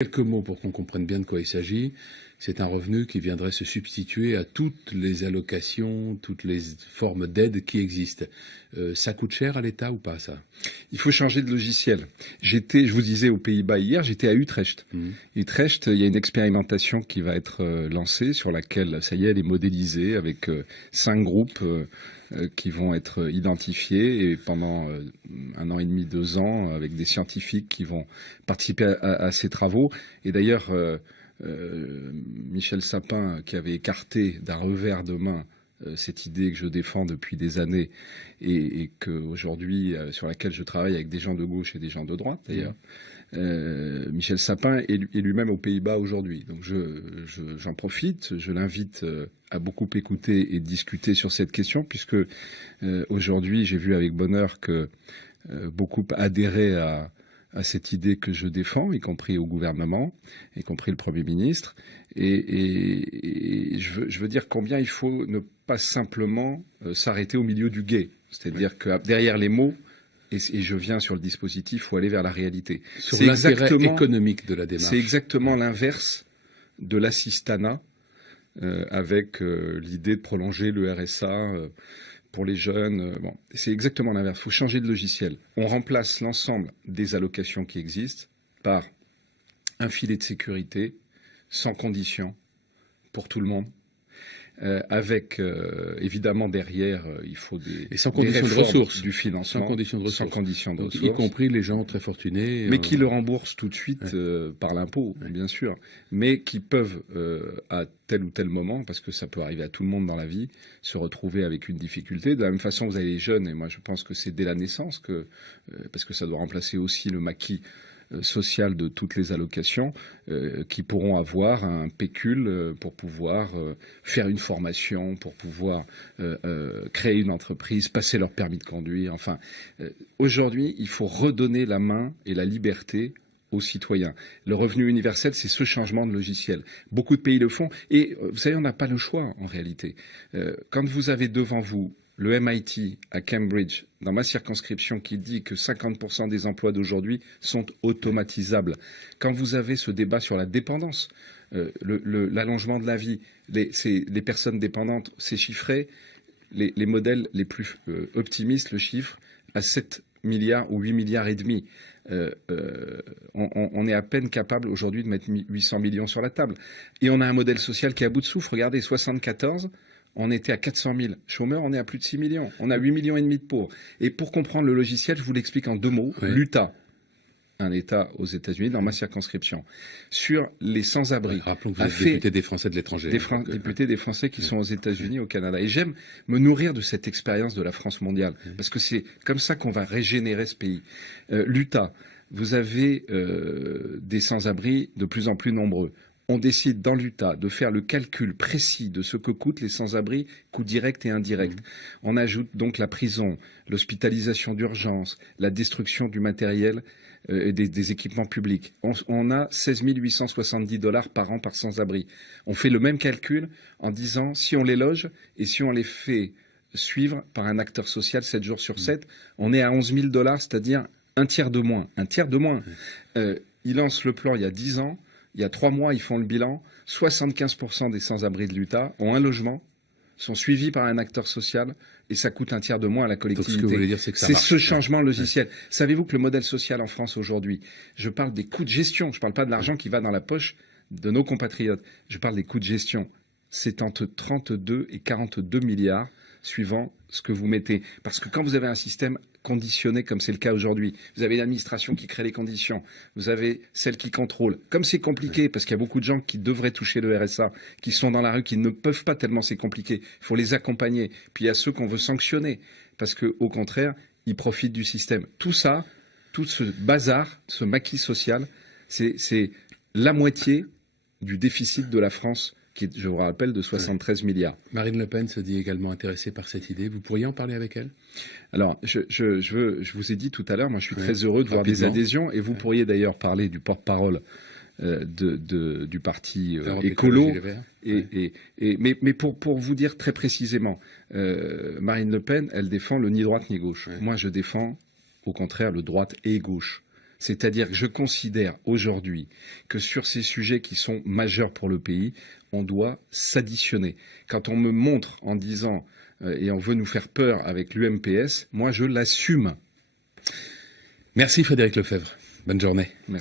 Quelques mots pour qu'on comprenne bien de quoi il s'agit. C'est un revenu qui viendrait se substituer à toutes les allocations, toutes les formes d'aide qui existent. Ça coûte cher à l'État ou pas, ça? Il faut changer de logiciel. Je vous disais aux Pays-Bas hier, j'étais à Utrecht. Utrecht, il y a une expérimentation qui va être lancée sur laquelle, ça y est, elle est modélisée avec 5 groupes qui vont être identifiés et pendant 1 an et demi, 2 ans, avec des scientifiques qui vont participer à ces travaux. Et d'ailleurs, Michel Sapin, qui avait écarté d'un revers de main cette idée que je défends depuis des années et qu'aujourd'hui, sur laquelle je travaille avec des gens de gauche et des gens de droite d'ailleurs. Michel Sapin est lui-même aux Pays-Bas aujourd'hui. Donc j'en profite, je l'invite à beaucoup écouter et discuter sur cette question puisque aujourd'hui j'ai vu avec bonheur que beaucoup adhéraient à cette idée que je défends, y compris au gouvernement, y compris le Premier ministre. Et je veux dire combien il faut ne pas simplement s'arrêter au milieu du gué. C'est-à-dire que derrière les mots, et je viens sur le dispositif, il faut aller vers la réalité. Sur l'intérêt économique de la démarche. C'est exactement l'inverse de l'assistanat, avec l'idée de prolonger le RSA pour les jeunes. Bon, c'est exactement l'inverse. Il faut changer de logiciel. On remplace l'ensemble des allocations qui existent par un filet de sécurité sans condition pour tout le monde. Avec évidemment derrière il faut des sans condition des de ressources du financement, sans condition de ressources, sans condition de ressources, y compris les gens très fortunés, mais qui le remboursent tout de suite par l'impôt, bien sûr, mais qui peuvent à tel ou tel moment, parce que ça peut arriver à tout le monde dans la vie, se retrouver avec une difficulté. De la même façon, vous avez les jeunes, et moi je pense que c'est dès la naissance parce que ça doit remplacer aussi le maquis social de toutes les allocations, qui pourront avoir un pécule pour pouvoir faire une formation, pour pouvoir créer une entreprise, passer leur permis de conduire. Enfin, aujourd'hui, il faut redonner la main et la liberté aux citoyens. Le revenu universel, c'est ce changement de logiciel. Beaucoup de pays le font. Et vous savez, on n'a pas le choix, en réalité. Quand vous avez devant vous le MIT à Cambridge, dans ma circonscription, qui dit que 50% des emplois d'aujourd'hui sont automatisables. Quand vous avez ce débat sur la dépendance, l'allongement de la vie, les personnes dépendantes, c'est chiffré, les modèles les plus optimistes le chiffre à 7 milliards ou 8 milliards et demi. On est à peine capable aujourd'hui de mettre 800 millions sur la table. Et on a un modèle social qui est à bout de souffle. Regardez, 74... on était à 400 000 chômeurs, on est à plus de 6 millions. On a 8 millions et demi de pauvres. Et pour comprendre le logiciel, je vous l'explique en 2 mots. Oui. L'Utah, un État aux États-Unis, dans ma circonscription, sur les sans-abri. Rappelons que vous êtes député des Français de l'étranger. Député des Français qui sont aux États-Unis, au Canada. Et j'aime me nourrir de cette expérience de la France mondiale, parce que c'est comme ça qu'on va régénérer ce pays. L'Utah, vous avez des sans-abri de plus en plus nombreux. On décide dans l'Utah de faire le calcul précis de ce que coûtent les sans-abri, coûts directs et indirects. On ajoute donc la prison, l'hospitalisation d'urgence, la destruction du matériel et des équipements publics. On a 16 870 $ par an par sans-abri. On fait le même calcul en disant si on les loge et si on les fait suivre par un acteur social 7 jours sur 7, on est à 11 000 $, c'est-à-dire un tiers de moins. Un tiers de moins. Ils lancent le plan il y a 10 ans. Il y a 3 mois, ils font le bilan. 75% des sans-abri de l'Utah ont un logement, sont suivis par un acteur social et ça coûte un tiers de moins à la collectivité. Donc, ce que vous voulez dire, c'est que ça marche. Ce changement logiciel. Ouais. Savez-vous que le modèle social en France aujourd'hui, je parle des coûts de gestion, je ne parle pas de l'argent qui va dans la poche de nos compatriotes, je parle des coûts de gestion. C'est entre 32 et 42 milliards suivant ce que vous mettez. Parce que quand vous avez un système conditionné comme c'est le cas aujourd'hui, vous avez l'administration qui crée les conditions, vous avez celle qui contrôle. Comme c'est compliqué, parce qu'il y a beaucoup de gens qui devraient toucher le RSA, qui sont dans la rue, qui ne peuvent pas tellement c'est compliqué, il faut les accompagner. Puis il y a ceux qu'on veut sanctionner, parce qu'au contraire, ils profitent du système. Tout ça, tout ce bazar, ce maquis social, c'est la moitié du déficit de la France, qui, je vous rappelle, de 73 milliards. Marine Le Pen se dit également intéressée par cette idée. Vous pourriez en parler avec elle? Alors, je vous ai dit tout à l'heure, moi je suis très heureux de voir des adhésions, et vous pourriez d'ailleurs parler du porte-parole du parti écolo. Mais pour vous dire très précisément, Marine Le Pen, elle défend le ni droite ni gauche. Ouais. Moi, je défends, au contraire, le droite et gauche. C'est-à-dire que je considère aujourd'hui que sur ces sujets qui sont majeurs pour le pays, on doit s'additionner. Quand on me montre en disant et on veut nous faire peur avec l'UMPS, moi je l'assume. Merci Frédéric Lefebvre. Bonne journée. Merci.